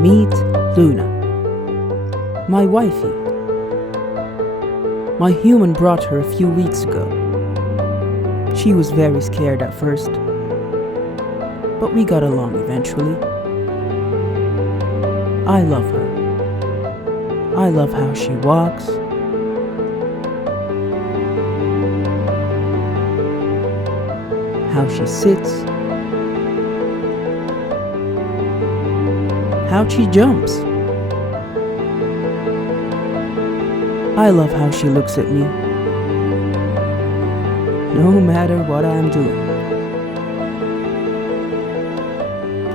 Meet Luna, my wifey. My human brought her a few weeks ago. She was very scared at first, but we got along eventually. I love her. I love how she walks, how she sits, how she jumps. I love how she looks at me, no matter what I'm doing.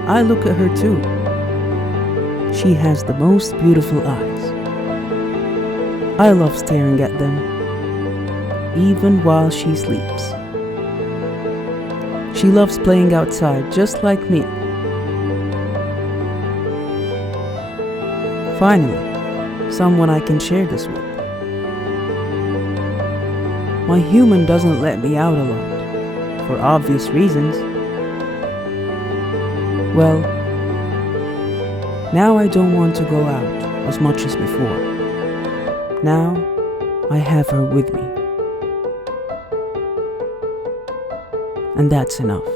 I look at her too. She has the most beautiful eyes. I love staring at them, even while she sleeps. She loves playing outside just like me. Finally, someone I can share this with. My human doesn't let me out a lot, for obvious reasons. Well, now I don't want to go out as much as before. Now, I have her with me. And that's enough.